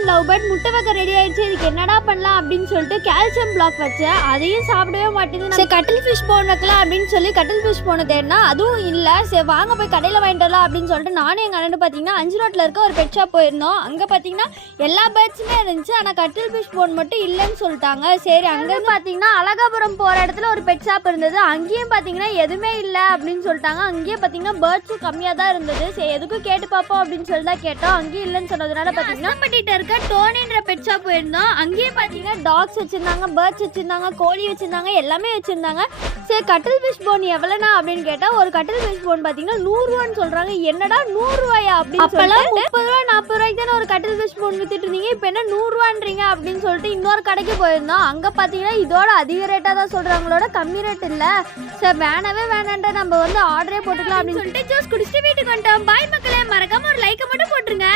And love bird முட்டை வைக்க ready ஆயிடுச்சு. இதுக்கு என்னடா பண்ணலாம் அப்படின்னு சொல்லிட்டு கால்சியம் பிளாக் வச்சேன். அதையும் சாப்பிடவே மாட்டேங்குது. சரி கட்டில் ஃபிஷ் போன் வைக்கலாம் அப்படின்னு சொல்லி கட்டில் ஃபிஷ் போன தேடினா அதுவும் இல்லை. சரி வாங்க போய் கடையில் வாங்கிட்டு வரலாம் அப்படின்னு சொல்லிட்டு நானும் எங்கள் அண்ணன் பார்த்தீங்கன்னா 5 ரோட்டில் இருக்க ஒரு பெட் ஷாப் போயிருந்தோம். அங்கே பார்த்தீங்கன்னா எல்லா பேர்ட்ஸுமே இருந்துச்சு. ஆனால் கட்டில் ஃபிஷ் போன் மட்டும் இல்லைன்னு சொல்லிட்டாங்க. சரி அங்கே பார்த்தீங்கன்னா அழகாபுரம் போகிற இடத்துல ஒரு பெட் ஷாப் இருந்தது. அங்கேயும் பார்த்தீங்கன்னா எதுவுமே இல்லை அப்படின்னு சொல்லிட்டாங்க. அங்கேயும் பார்த்தீங்கன்னா பேர்ட்ஸும் கம்மியாக தான் இருந்தது. சரி எதுக்கும் கேட்டு பார்ப்போம் அப்படின்னு சொல்லி தான் கேட்டோம். அங்கேயும் இல்லைன்னு சொன்னதுனால பார்த்தீங்கன்னா பட்டிகிட்ட இருக்க டோனின்ற பெட் ஷாப் போயிருந்தோம். அங்கேயும் பார்த்தீங்கன்னா டாக்ஸ் வச்சுருந்தாங்க, பேர்ட்ஸ் வச்சுருந்தாங்க, கோழி வச்சுருந்தாங்க, எல்லாமே வச்சுருந்தாங்க. சரி கட்டில் ஃபிஷ் போன் எவ்வளோண்ணா அப்படின்னு கேட்டால் ஒரு கட்டில் ஃபிஷ் போன் பார்த்தீங்கன்னா 100 ரூபான்னு சொல்கிறாங்க. என்னடா 100 ரூபாயா அப்படின்னு அப்போல்லாம் 30 ரூபா 40 ரூபாய்க்கு தானே ஒரு கட்டில் ஃபிஷ் போன் வித்துட்டு இருந்தீங்க, இப்போ என்ன 100 ரூபான்றீங்க அப்படின்னு சொல்லிட்டு இன்னொரு கடைக்கு போயிருந்தோம். அங்கே பார்த்தீங்கன்னா இதோட அதிக ரேட்டாக தான் சொல்கிறாங்களோட கம்மி ரேட் இல்லை. சரி வேணவே வேணான்ட்டு நம்ம வந்து ஆர்டரே போட்டுக்கலாம் அப்படின்னு சொல்லிட்டு ஜூஸ் குடிச்சிட்டு வீட்டுக்கு வந்துட்டோம். பாய் மக்களே, மறக்காம ஒரு லைக்கை மட்டும் போட்டுருங்க.